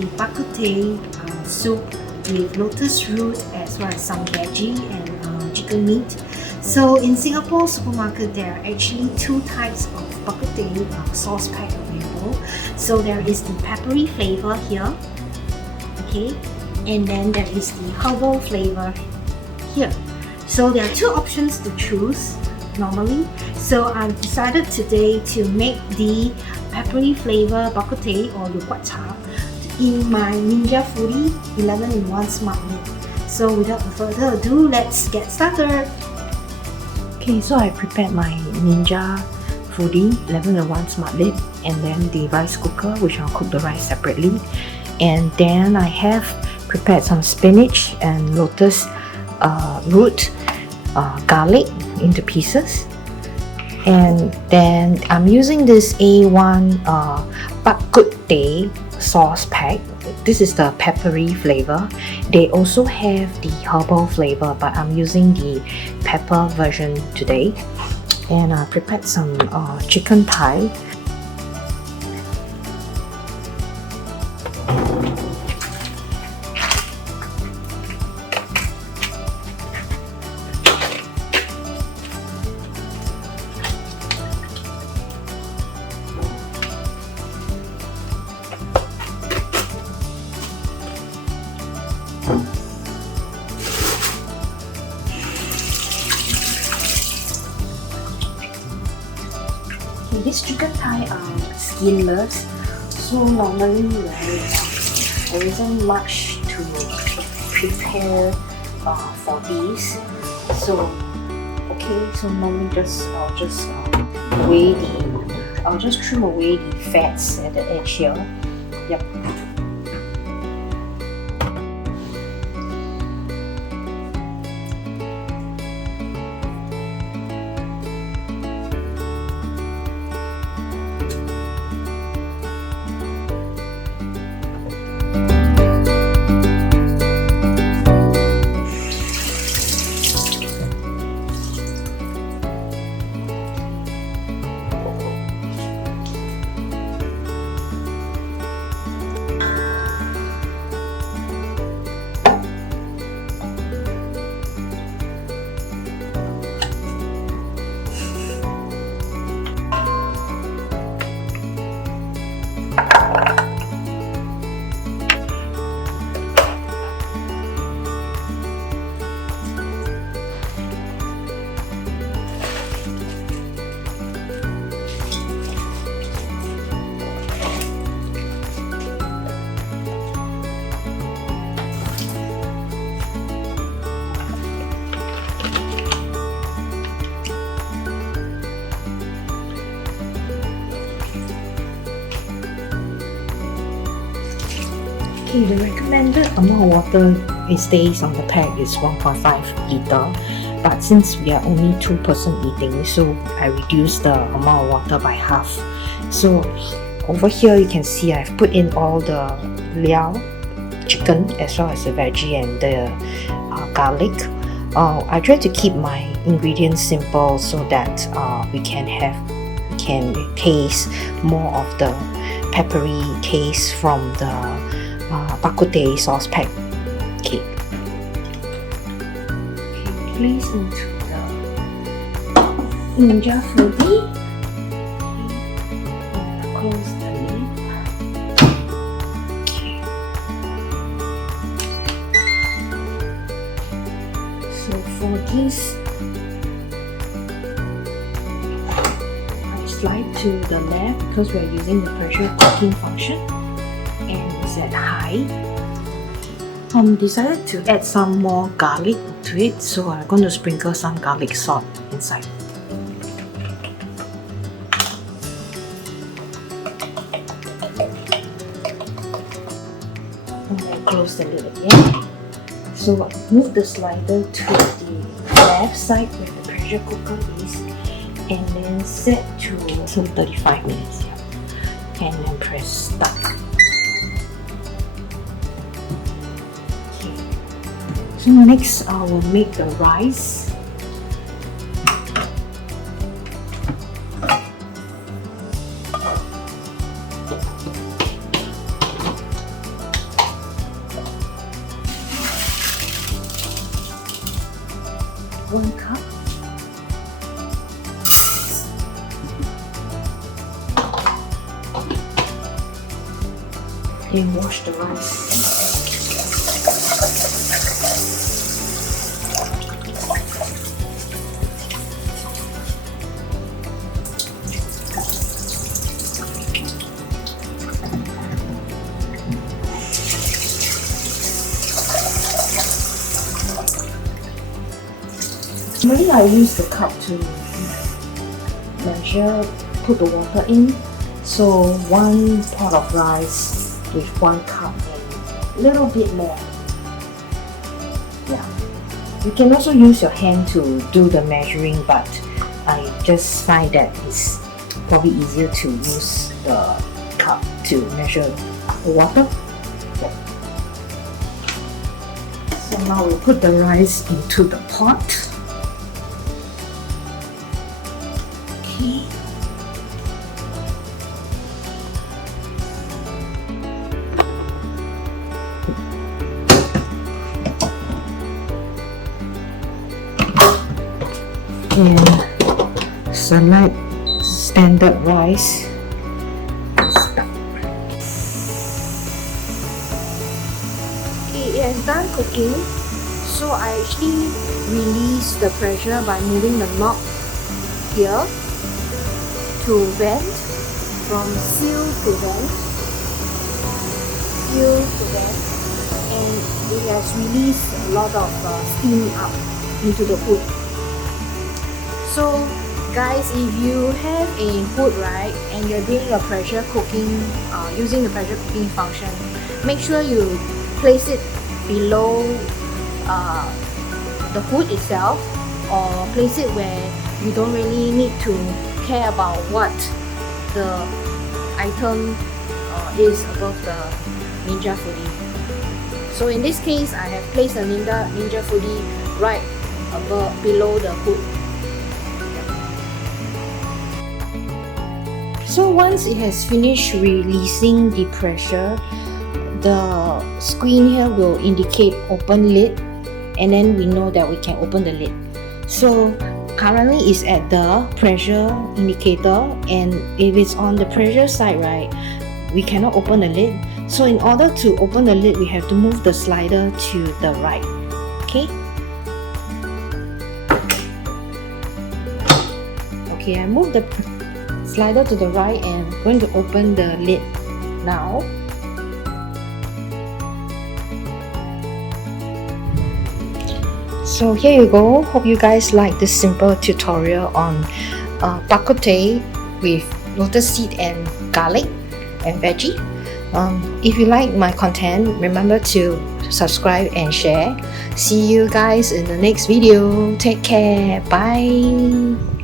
the bak kut teh soup with lotus root as well as some veggie and chicken meat. So in Singapore supermarket, there are actually two types of bak kut teh sauce pack available. So there is the peppery flavor here, okay, and then there is the herbal flavor here. So there are two options to choose normally. So I've decided today to make the peppery flavor bak kut teh or lu kwat cha in my Ninja Foodi 11-in-1 SmartLid. So without further ado, let's get started. Okay, so I prepared my Ninja Foodi 11-in-1 SmartLid and then the rice cooker, which I'll cook the rice separately. And then I have prepared some spinach and lotus root, garlic into pieces. And then I'm using this A1 Bak Kut Teh sauce pack. This is the peppery flavor. They also have the herbal flavor, but I'm using the pepper version today. And I prepared some chicken thigh. This chicken thigh are skinless, so normally there isn't much to prepare for these. So normally I'll just trim away the fats at the edge here. Yep. Okay, the recommended amount of water it stays on the pack is 1.5 liter, but since we are only 2 person eating, so I reduced the amount of water by half. So over here you can see I've put in all the liao, chicken as well as the veggie and the garlic. I try to keep my ingredients simple so that we can taste more of the peppery taste from the Bak Kut Teh sauce pack. Okay. Place into the Ninja Foodi. Close the lid. Okay. So for this, I slide to the left because we are using the pressure cooking function. And it's at high. Decided to add some more garlic to it, so I'm going to sprinkle some garlic salt inside. And then close the lid again. So move the slider to the left side where the pressure cooker is, and then set to 35 minutes. And then press start. So next I will make the rice. 1 cup. Then wash the rice. Normally I use the cup to measure, put the water in. So 1 pot of rice with 1 cup and a little bit more. Yeah. You can also use your hand to do the measuring, but I just find that it's probably easier to use the cup to measure the water. Yeah. So now we'll put the rice into the pot. And select standard rice. Okay, it has done cooking, so I actually release the pressure by moving the knob here to vent, from seal to vent, and it has released a lot of steam up into the food. So guys, if you have a food, right, and you're doing a pressure cooking, using the pressure cooking function, make sure you place it below the food itself, or place it where you don't really need to care about what the item is above the Ninja Foodi. So in this case, I have placed the Ninja Foodi right below the food. So once it has finished releasing the pressure, the screen here will indicate open lid, and then we know that we can open the lid. So currently it's at the pressure indicator, and if it's on the pressure side, right, we cannot open the lid. So in order to open the lid, we have to move the slider to the right. Okay? Okay, I moved the slider to the right and I'm going to open the lid now. So here you go. Hope you guys like this simple tutorial on bak kut teh with lotus seed and garlic and veggie. If you like my content, remember to subscribe and share. See you guys in the next video. Take care. Bye.